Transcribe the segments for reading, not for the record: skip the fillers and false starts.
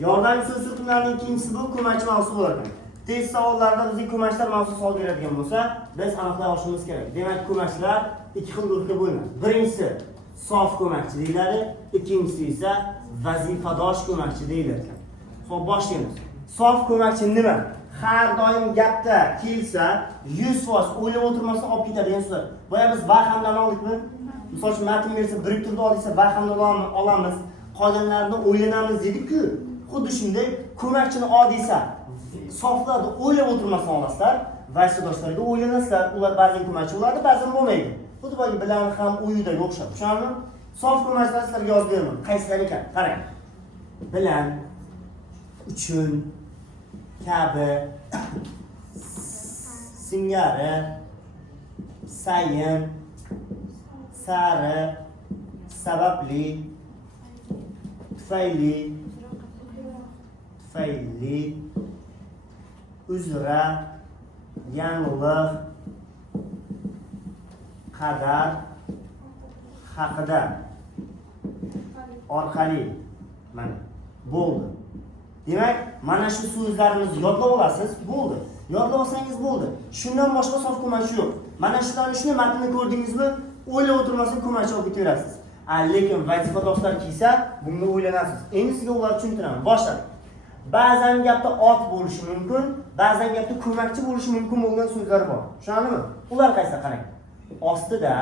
Yordamchi so'z turkumlarining ikkinchisi bu ko'makchi mavzu bo'lar ekan. Test savollarda bizga ko'makchilar mavzusi savol beradigan bo'lsa, biz aniqlay olishimiz kerak. Demak, ko'makchilar ikki xil guruhga bo'linadi. Birinchisi sof ko'makchi deyiladi, ikkinchisi esa vazifadosh ko'makchi deyiladi. Xo'p, boshlaymiz. Sof ko'makchi nima? Har doim gapda kelsa 100% o'ylab o'tirmasdan olib ketadigan so'zlar. Boya biz va hamdan oldikmi? Misol uchun matn bersa, biriktirib ol desa va hamdan olamiz. Qolganlarini o'ylanamiz dedik-ku. Xuddi shunday ko'makchini ol desa, soflarda o'ylab o'tirmasdan olasizlar, vazifadoshlarga o'ylanasizlar. Ular ba'zan ko'makchi bo'ladi, ba'zan bo'lmaydi. Xuddi boya bilan ham uyida o'xshab. Tushunarmi? Sof ko'makchilar sizlarga yozib beraman. Qaysilari ekan? Qarang. Bilan, uchun, kabi, singari, sayin, sari, sababli, tufayli, uzra, yangilik, qadar, haqida, orqali. Mana bo'ldi. Demak, mana shu so'zlarimizni yodlab olasiz, bo'ldi. Yodlab olsangiz bo'ldi. Shundan boshqa sof ko'makchi yo'q. Mana shularni shuni matnni ko'rdingizmi, o'ylab o'tirmasdan ko'makchi olib ketaverasiz. Lekin vazifadoshlar kelsa, bunga o'ylanasiz. Endi sizga ularni tushuntiraman. Boshladik. Ba'zan gapda ot bo'lishi mumkin, ba'zan gapda ko'makchi bo'lishi mumkin bo'lgan so'zlar bor. Tushunarlimi? Ular qaysi qarang. Ostida,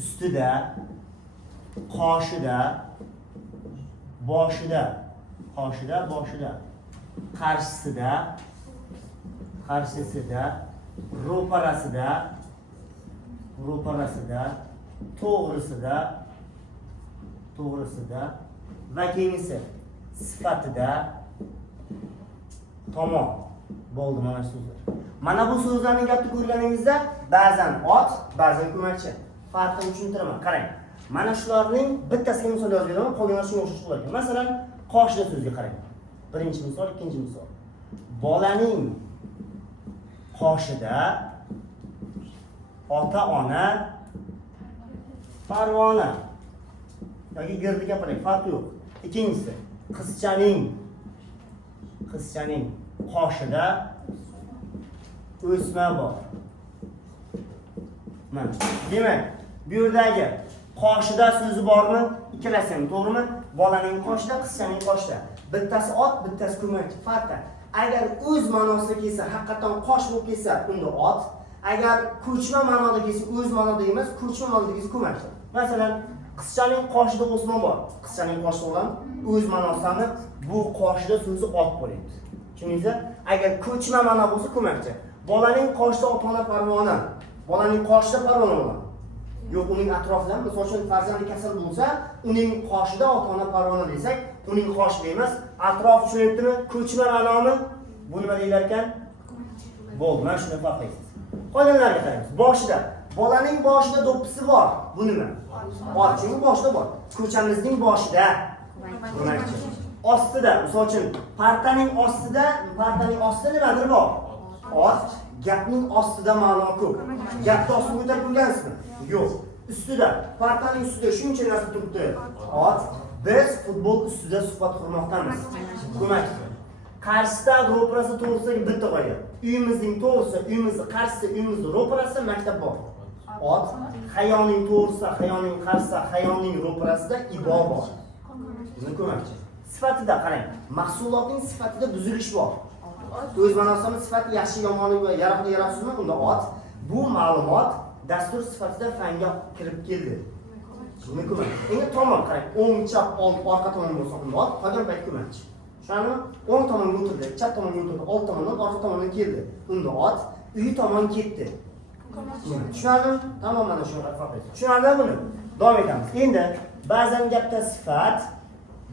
ustida, qoshida, boshida, qarshisida, ro'parasida, to'g'risida va keyingisi sifatida, tomon. Bo'ldi mana shu so'zlar. Mana bu so'zlarning gapni ko'rganingizda ba'zan ot, ba'zan ko'makchi. Farqini tushuntiraman. Qarang. Mana shularning bittasiga misol yozib beraman, qolganlari shunga o'xshash bo'lar ekan. Masalan, qoshida so'zga qarang. Birinchi misol, ikkinchi misol. Bolaning qoshida ota-ona parvona. Yoki girdi gapiring, farqi yo'q. Ikkinchisi, qizchaning qoshida o'sma bor. Mana. Demak, bu yerdagi qoshida so'zi bormi? Ikkalasi ham to'g'rimi? Bolaning qoshida, qizchaning qoshida. Bittasi ot, bittasi ko'makchi. Farqi. Agar o'z ma'nosida kelsa, haqiqatan qosh bo'lib kelsa, unda ot. Agar ko'chma ma'noda kelsa, o'z ma'noda emas, ko'chma ma'noda kelsa ko'makchi. Masalan, qizchaning qoshida o'sma bor. Qizchaning qoshida olan o'z ma'nosini bu qoshida so'zi ot bo'lyapti. Tushundingizmi? Agar ko'chma ma'no bo'lsa ko'makchi. Bolaning qoshida ota-ona parvona. Bolaning qoshida parvona bo'ladi. Yo'q, uning atrofida, misol uchun farzandi kasal bo'lsa, uning qoshida ota-ona parvona desak, uning qoshida emas, atrof tushunyaptimi? Ko'chma ma'nomi bu nima deyilar ekan? Bo'ldi, mana shuni farqlaysiz. Qolganlarga qaraymiz. Boshida, bolaning boshida do'ppisi bor. Bu nima? Ot, chunki boshida bor. Ko'chamizning boshida ko'makchi. Ostida, misol uchun, partaning ostida nimadir bor? Ot. Gapning ostida ma'no ko'p. Gapni ostiga ko'tarib qo'ygansizmi? Yo'q. Ustida, partaning ustida shuncha narsa turibdi. Ot. Biz futbol ustida suhbat qurmoqdamiz. Ko'makchi. Qarshisida, ro'parasida, to'g'risidagi bitta qo'ygan. Uyimizning to'g'risi, uyimizning qarshisida, uyimizning ro'parasida maktab bor. Ot. Hayonning to'g'risida, hayonning qarshisida, hayonning ro'parasida ibo bor. Buni ko'makchi. Sifatida qarang. Mahsulotning sifatida buzilish bor. O'z ma'nosida sifat yaxshi, yomoni va yaroqli yaroqsizmi? Unda ot. Bu ma'lumot dastur sifatida fanga kirib keldi. Buni ko'makchi. Endi tomon qarang. O'ng, chap, old, orqa tomon bo'lsa unda ot, qolgan payt ko'makchi. Tushunarmi? O'ng tomonga o'tirdi, chap tomonga o'tirdi, old tomondan, orqa tomondan keldi. Unda ot, uy tomon ketdi. Tushunarmi? Tamom, mana shu farq. Tushunarlimi buni? Davom etamiz. Endi ba'zan gapda sifat,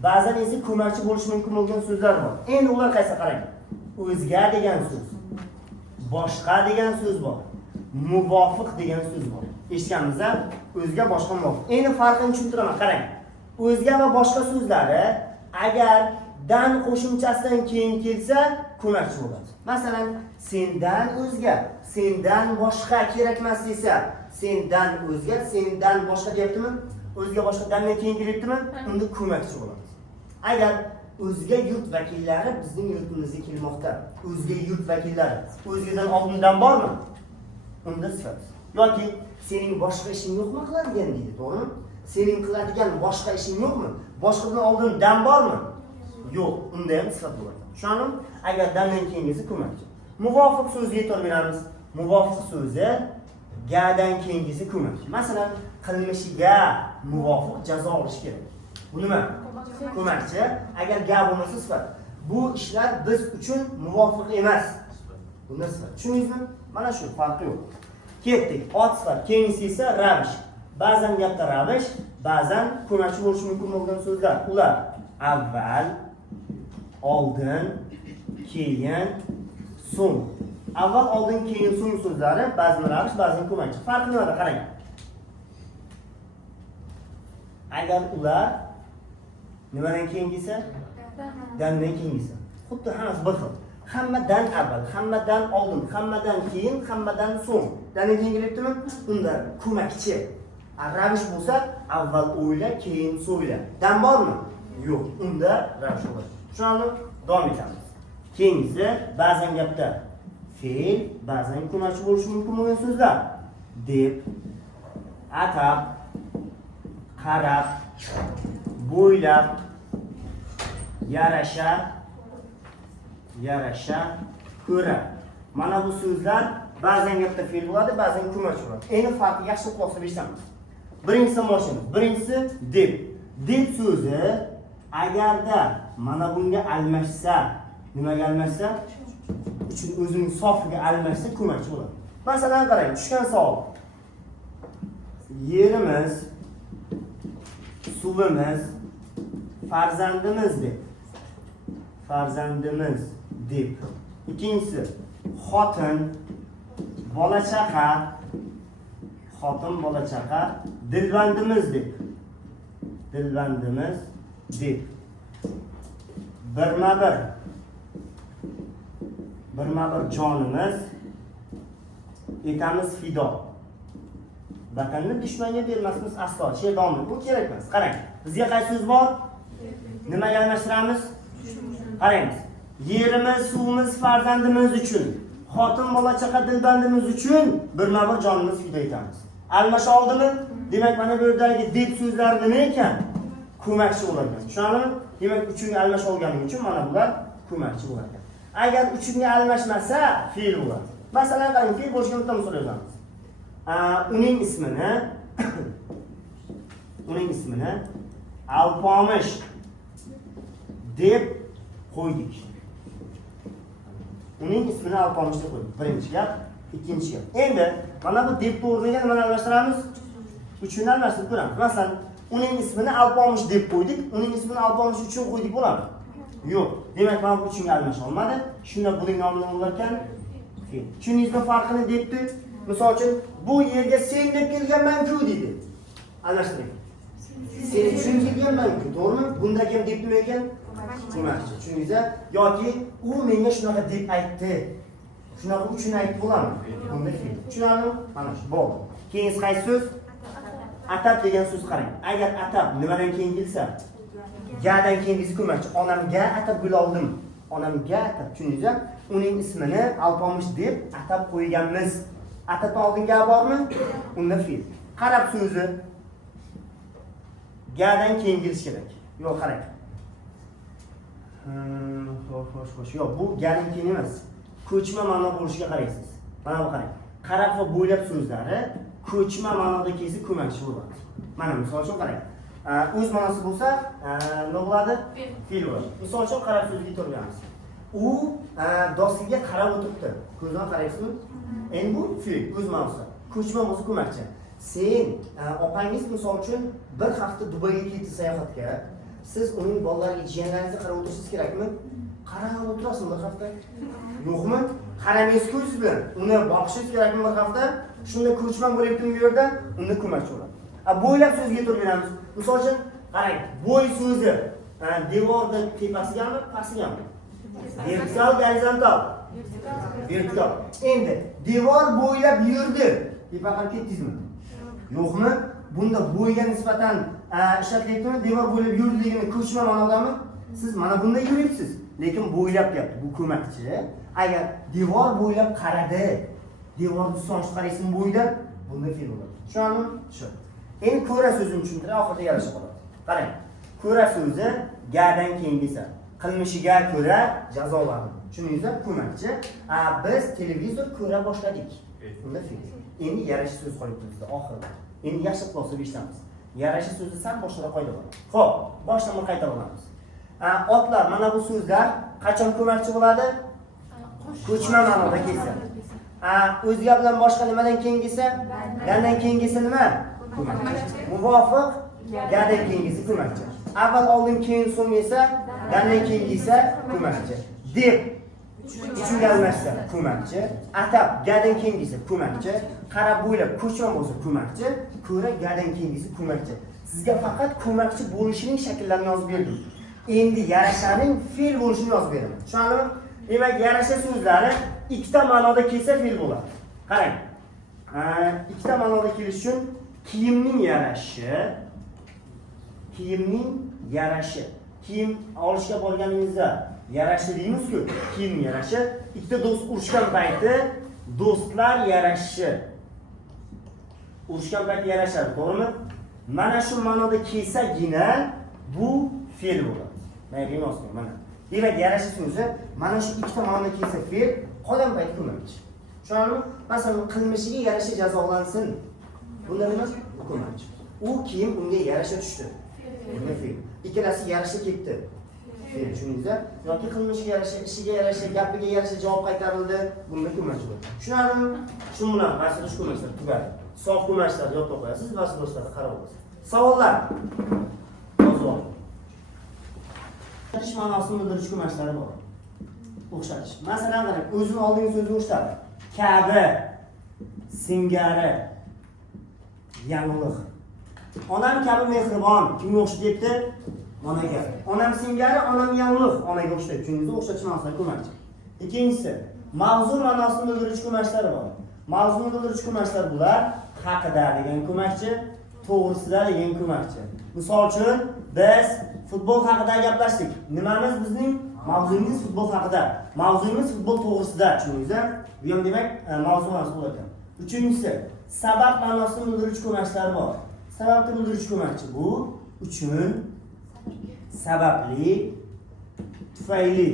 ba'zan esa ko'makchi bo'lishi mumkin bo'lgan so'zlar bor. Endi ular qaysi qarang. O'zga degan so'z, boshqa degan so'z bor, muvofiq degan so'z bor. Eshitganmizda, o'zga, boshqa, muvofiq. Endi farqini tushuntiraman, qarang. O'zga va boshqa so'zlari agar dan qo'shimchasidan keyin kelsa, ko'makchi bo'ladi. Masalan, sendan o'zga, sendan boshqa kerak emas desa, sendan o'zga, sendan boshqa deyaptimi? O'zga boshqa dandan keyin kelyaptimi? Unda ko'makchi bo'ladi. Agar o'zga yurt vakillari bizning yurtimizga kelmoqda. O'zga yurt vakillari o'zgadan oldindan bormi? Unda sifat. Yoki sening boshqa ishing yo'qmi qiladigan deydi, to'g'rimi? Sening qiladigan boshqa ishing yo'qmi? Boshqadan oldindan bormi? Yo'q, unda ham sifat bo'ladi. Tushundingmi? Agar dandan keyingisi ko'makchi. Muvofiq so'zga e'tibor beramiz. Muvofiq so'zi gadan keyingisi ko'makchi. Masalan, qilmishiga muvofiq jazo olish kerak. Bu nima? Ko'makchi. Agar ga bo'lmasa sifat. Bu ishlar biz uchun muvofiq emas. Bunda sifat. Tushundingizmi? Mana shu farqi yo'q. Ketdik. Ot sifat. Keyingisi esa ravish. Ba'zan gapda ravish, ba'zan ko'makchi bo'lishi mumkin bo'lgan so'zlar. Ular avval, oldin, keyin, so'ng. Avval, oldin, keyin, so'ng so'zlari ba'zan ravish, ba'zan ko'makchi. Farqi nimada? Qarang. Agar ular nimadan keyingisi? Dandan keyingisi. Xuddi hammasi bir xil. Hammadan avval, hammadan oldin, hammadan keyin, hammadan so'ng. Dandan keyin kelyaptimi? Unda ko'makchi. Ravish bo'lsa, avval o'yla, keyin so'yla. Dan bormi? Yo'q. Unda ravish bo'ladi. Tushundingmi? Davom etamiz. Keyingisi ba'zan gapda fe'l, ba'zan ko'makchi bo'lishi mumkin bo'lgan so'zlar. Deb, atab, qarab, bo'ylab, yarasha, ko'ra. Mana bu so'zlar ba'zan gapda fe'l bo'ladi, ba'zan ko'makchi bo'ladi. Endi farqi yaxshi quloq solib eshitamiz. Birinchisi moshina, birinchisi deb. Deb so'zi agarda mana bunga almashsa, nimaga almashsa? Uchun o'zining sofiga almashsa ko'makchi bo'ladi. Masalan, qarang, tushgan savol. Yerimiz, suvimiz, farzandimiz deb. Farzandimiz deb. Ikkinchisi xotin, bola chaqa, xotin, bola chaqa, dilbandimiz deb. Dilbandimiz deb. Birma-bir jonimiz, etamiz fido. Vatanni dushmanga bermasmiz aslo. She'r davom. Bu kerak emas. Qarang, bizga qaysi so'z bor? Nimaga almashtiramiz? Qaraymiz. Yerimiz, suvimiz, farzandimiz uchun, xotin, bola chaqa, dilbandimiz uchun birma-bir jonimiz fido etamiz. Almasha oldimi? Demak, mana bu yerdagi deb so'zlari nima ekan? Ko'makchi bo'ladi. Tushundingmi? Demak, uchunga almash olganing uchun mana bular ko'makchi bo'ladi. Agar uchunga almashmasa, fe'l bo'ladi. Masalan, qarang, fe'l bo'lishga bitta misol yozamiz. Uning ismini Alpomish deb qo'ydik. Uning ismini Alpomish deb qo'ydik. Birinchi gap, ikkinchi gap. Endi mana bu deb o'rniga nimani almashtiramiz? Uchun almashtirib ko'ramiz. Masalan, uning ismini Alpomish deb qo'ydik. Uning ismini Alpomish uchun qo'ydik bo'ladimi? Yo'q. Demak, mana bu uchunga almasha olmadi. Shunda buning nomini bo'lar ekan fe'l. Tushundingizmi farqini debdi? Misol uchun, bu yerga sen deb kelganman-ku deydi. Almashtiring. Sen uchun kelganman-ku, to'g'rimi? Bundagi ham deb nima ekan? Ko'makchi. Tushundingizmi? Yoki u menga shunaqa deb aytdi. Shunaqa uchun aytib bo'ladimi? Bunda fe'l. Tushunarlimi? Mana shu bo'ldi. Keyingi qaysi so'z? Atab degan so'z qarang. Agar atab nimadan keyin kelsa, gadan keyingisi ko'makchi. Onamga atab gul oldim. Onamga atab. Tushundingizmi? Uning ismini Alpomish deb atab qo'yganmiz. Atabdan oldin ga bormi? Unda fe'l. Qarab so'zi gadan keyin kelish kerak. Yo'q, qarang. Xo'sh. Yo'q, bu gadan keyin emas. Ko'chma ma'no bo'lishiga qaraysiz. Mana bu qarang. Qarab va bo'ylab so'zlari ko'chma ma'noda kelsa ko'makchi bo'ladi. Mana misol uchun qarang. O'z ma'nosi bo'lsa, nima bo'ladi? Fe'l bo'ladi. Misol uchun qarab so'zga turganmiz. U dostiga qarab o'tiribdi. Ko'zdan qaraysizmi? Endi bu fe'l, o'z ma'nosi. Ko'chma bo'lsa ko'makchi. Sen opangiz misol uchun bir hafta Dubayga ketdi sayohatga. Siz uning bolalariga, jiyanlaringizga qarab o'tirishingiz kerakmi? Qarab o'tirasizmi bir hafta? Yo'qmi? Qaramaysiz ko'z bilan. Uni boqishingiz kerakmi bir hafta? Shunda ko'chma bo'lyaptimi bu yerda? Unda ko'makchi bo'ladi. Bo'ylab so'zga e'tibor beramiz. Misol uchun, qarang, bo'y so'zi devorda tepasigami, pastigami? Vertikal, gorizontal. Vertikal. Endi devor bo'ylab yurdi. Tepa qarab ketdingizmi? Yo'qmi? Bunda bo'yga nisbatan ishlatilyaptimi? Devor bo'ylab yurdi degani ko'chma ma'nodami? Siz mana bunday yuribsiz, lekin bo'ylab gapti. Bu ko'makchi. Agar devor bo'ylab qaradi, devorni sonchi qaraysin bo'ylab, bunday fe'l bo'ladi. Tushundingmi? Shu. Endi ko'ra so'zini tushuntiray, oxirida yarasha qoladi. Qarang. Ko'ra so'zi gadan keyingisi. Qilmishiga ko'ra jazolandi. Tushundingizmi? Ko'makchi. Biz televizor ko'ra boshladik. Bunda fe'l. Endi yarasha so'z qolibdi bizda oxirida. Endi yaxshi quloq eshitamiz. Yarasha so'zi sal boshqa qoida bor. Xo'p, boshdan qaytarib olamiz. Otlar, mana bu so'zlar qachon ko'makchi bo'ladi? Ko'chma ma'noda kelsa. O'zga bilan boshqa nimadan keyingisi? Gandan keyingisi nima? Ko'makchi. Muvofiq gadan keyingisi ko'makchi. Avval oldin keyin so'ng esa gandan keyingi esa ko'makchi. Deb uchungalmashsa ko'makchi, atab gadan keyingisi ko'makchi, qarab bo'ylab ko'chma bo'lsa ko'makchi, ko'ra gadan keyingisi ko'makchi. Sizga faqat ko'makchi bo'lishining shakllarini yozib berdim. Endi yarashaning fe'l bo'lishini yozib beraman. Tushundingmi? Demak, yarasha so'zlari ikkita ma'noda kelsa fe'l bo'ladi. Qarang. Ikkita ma'noda kelish uchun kiyimning yarashi, kiyim olishga borganingizda yarashi deymiz-ku, kiyimning yarashi, ikkita do'st urushgan payti do'stlar yarashi. Urushgan payti yarashadi, to'g'rimi? Mana shu ma'noda kelsagina bu fe'l bo'ladi. Mayli yozing mana. Demak, yarasha so'zi mana shu ikkita ma'noda kelsa fe'l, qolgan payti ko'makchi. Tushundingmi? Masalan, qilmishiga yarasha jazolansin. Bunda nima? Ko'makchi. U kiyim unga yarasha tushdi. Bunda fe'l. Ikkalasi yarasha ketdi. Fe'l, tushundingizmi? Yoki qilmishiga yarasha, ishiga yarasha, gapiga yarasha javob qaytarildi. Bunda ko'makchi bo'ladi. Tushundingmi? Shu bilan masalash ko'makchilar tugadi. Sof ko'makchilarni yodlab qo'yasiz, ba'zi do'stlarga qarab olasiz. Savollar. Yozib oling. O'xshatish ma'nosini bildiruvchi ko'makchlari bor. O'xshatish. Masalan, qarang, o'zini oldingi so'zni o'xshatadi. Kabi, singari, yangilik. Onam kabi mehribon, kimga o'xshayapti? Onaga. Onam singari, onam yangilik, onaga o'xshaydi. Tushundingizmi? O'xshatish ma'nosida ko'makchi. Ikkinchisi, mavzu ma'nosini bildiruvchi ko'makchlar bor. Mavzuni bildiruvchi ko'makchlar bular haqida degan ko'makchi, to'g'risida degan ko'makchi. Misol uchun, biz futbol haqida gaplashdik. Nimamiz bizning mavzuyimiz futbol haqida. Mavzuyimiz futbol to'g'risida, tushundingizmi? Bu ham demak, mavzu ma'nosi bo'ladi. Uchinchisi, sabab ma'nosini bildiruvchi ko'makchlar bor. Sababni bildiruvchi ko'makchi bu uchun, sababli, tufayli.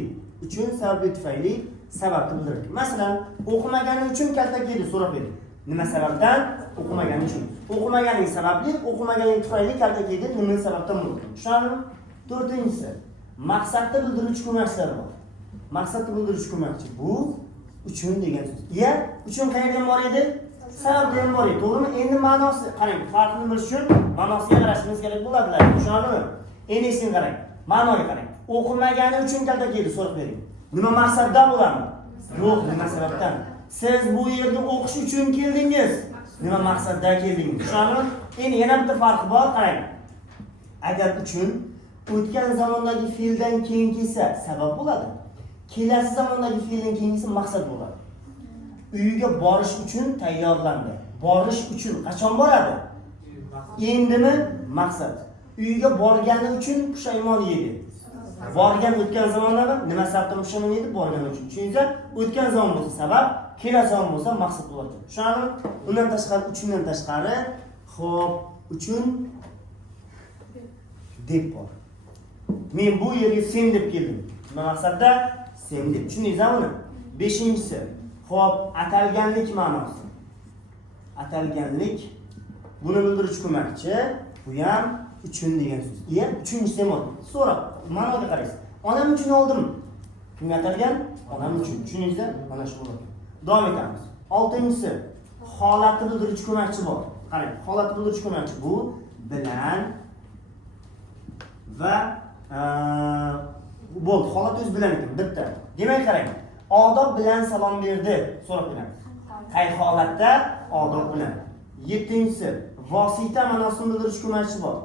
Uchun, sababli, tufayli sababni bildiradi. Masalan, o'qimagani uchun kaltak yedi, so'rab bering. Nima sababdan? O'qimagani uchun. O'qimaganing sababli, o'qimaganing tufayli kaltak yedi, nima sababdan bo'ldi? Tushundingmi? To'rtinchisi, maqsadni bildiruvchi ko'makchilar bor. Maqsadni bildiruvchi ko'makchi bu uchun degan so'z. Ya, uchun qayerdan bor edi? Sababdan bor edi, to'g'rimi? Endi ma'nosi, qarang, farqini bilish uchun ma'nosiga qarashimiz kerak bo'ladilar. Tushundingmi? Endi esing qarang. Ma'noga qarang. O'qimagani uchun kaltak yedi, so'rab bering. Nima maqsaddan bo'ladimi? Yo'q, nima sababdan? Siz bu yerga o'qish uchun keldingiz. Nima maqsaddan keldingiz? Tushundingmi? Endi yana bitta farqi bor, qarang. Agar uchun o'tgan zamondagi fe'ldan keyin kelsa sabab bo'ladi. Kelasi zamondagi fe'ldan keyin kelsa maqsad bo'ladi. Uyiga borish uchun tayyorlandi. Borish uchun qachon boradi? Endimi? Maqsad. Uyiga borgani uchun pushaymon yedi. Borgan o'tgan zamondami? Nima sababdan pushaymon yedi? Borgani uchun. Tushuningizmi? O'tgan zamon bo'lsa sabab, kelasi zamon bo'lsa maqsad bo'ladi. Tushundingmi? Undan tashqari, uchundan tashqari, xo'p, uchun deb bor. Men bu yerga sen deb keldim. Nima maqsadda? Sen deb. Tushundingizmi buni? 5-inchisi. Xo'p, atalganlik ma'nosi. Atalganlik buni bildiruvchi ko'makchi, bu ham uchun degan so'z. Uchinchisi ham so'rab, ma'noga qaraysiz. Onam uchun oldim. Kimga atalgan? Onam uchun. Tushundingizmi? Mana shu bo'ladi. Davom etamiz. 6-inchisi, holatni bildiruvchi ko'makchi bor. Qarang, holatni bildiruvchi ko'makchi bu bilan va bo'ldi. Holat o'z bilan ekan, bitta. Demak, qarang. Odob bilan salom berdi, so'rab beramiz. Qay holatda? Odob bilan. 7-inchisi, vosita ma'nosini bildiruvchi ko'makchi bor.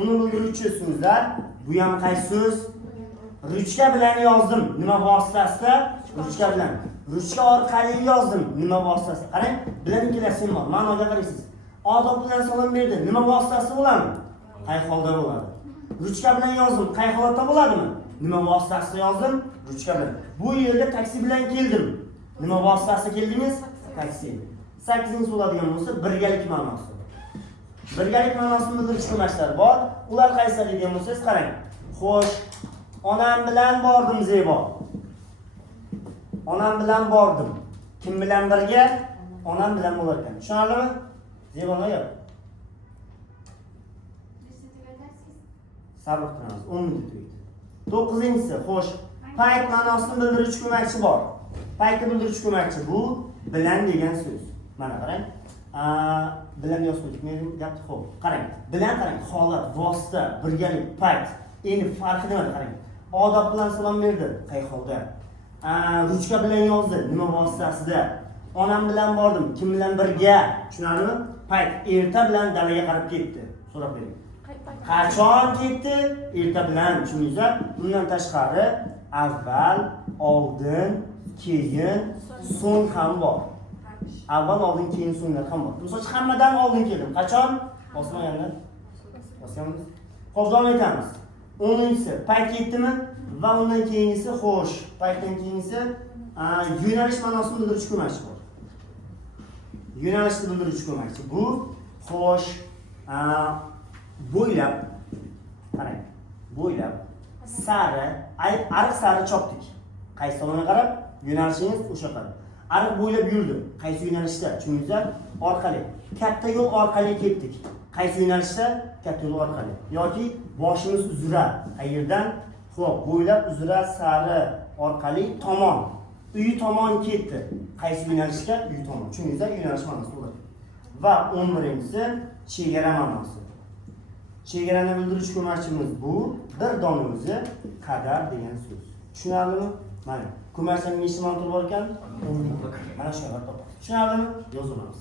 Uni bildiruvchi so'zlar, bu ham qaysi so'z? Ruchka bilan yozdim. Nima vositasida? Ruchka bilan. Ruchka orqali yozdim. Nima vositasida? Qarang, bilan ikkalasi bor. Ma'noga qaraysiz. Odob bilan salom berdi. Nima vositasi bo'ladi? Qay holda bo'ladi? Ruchka bilan yozdim. Qay holatda bo'ladimi? Nima vositasida yozdim? Ruchka bilan. Bu yerda taksi bilan keldim. Nima vositasida keldingiz? Taksi. 8-inchi bo'ladigan bo'lsa birgalik ma'nosi. Birgalik ma'nosini bildiruvchi ko'makchilar bor. Ular qaysilar degan bo'lsangiz qarang. Xo'sh, onam bilan bordim Zebo. Onam bilan bordim. Kim bilan birga? Onam bilan bo'lar ekan. Tushunarlimi? Zebo no'yoq. Sabr qilamiz. 10 minut o'tdi. 9-inchisi, xo'sh, payt ma'nosini bildiruvchi ko'makchi bor. Paytni bildiruvchi ko'makchi bu bilan degan so'z. Mana qarang. Bilan yozdik. Men gapni xo'p. Qarang. Bilan qarang. Holat, vosita, birgalik, payt. Endi farqi nimada qarang. Odob bilan salom berdi. Qay holda? Ruchka bilan yozdi. Nima vositasida? Onam bilan bordim. Kim bilan birga? Tushunarlimi? Payt erta bilan dalaga qarab ketdi. So'rab bering. Qachon ketdi? Erta bilan. Tushundingizmi? Bundan tashqari avval, oldin, keyin, so'ng ham bor. Avval, oldin, keyin, so'nglar ham bor. Misol uchun hammadan oldin keldim. Qachon? Bosmaganlar. Bosganmiz. Xo'p, davom etamiz. 10-inchisi payt ketdimi? Va undan keyingisi xo'sh. Paytdan keyingisi yo'nalish ma'nosini bildiruvchi ko'makchi bor. Yo'nalishni bildiruvchi ko'makchi. Bu xo'sh, bo'ylab qarang. Bo'ylab sari, ariq sari chopdik. Qaysi tomonga qarab? Yo'nalishingiz o'sha qarab. Ariq bo'ylab yurdim. Qaysi yo'nalishda? Tushundingizmi? Orqali. Katta yo'l orqali ketdik. Qaysi yo'nalishda? Katta yo'l orqali. Yoki boshimiz uzra. Qayerdan? Xo'p, bo'ylab uzra sari orqali tomon. Uyi tomon ketdi. Qaysi yo'nalishga? Uyi tomon. Tushundingizmi? Yo'nalish ma'nosi bo'ladi. Va 11-inchisi chegara ma'nosi. Chegarani bildiruvchi ko'makchimiz bu bir dona o'zi qadar degan so'z. Tushunarlimi? Mana ko'makchining nechta ma'nosi bor ekan? Mana shu yerda topasiz. Tushunarlimi? Yozib olamiz.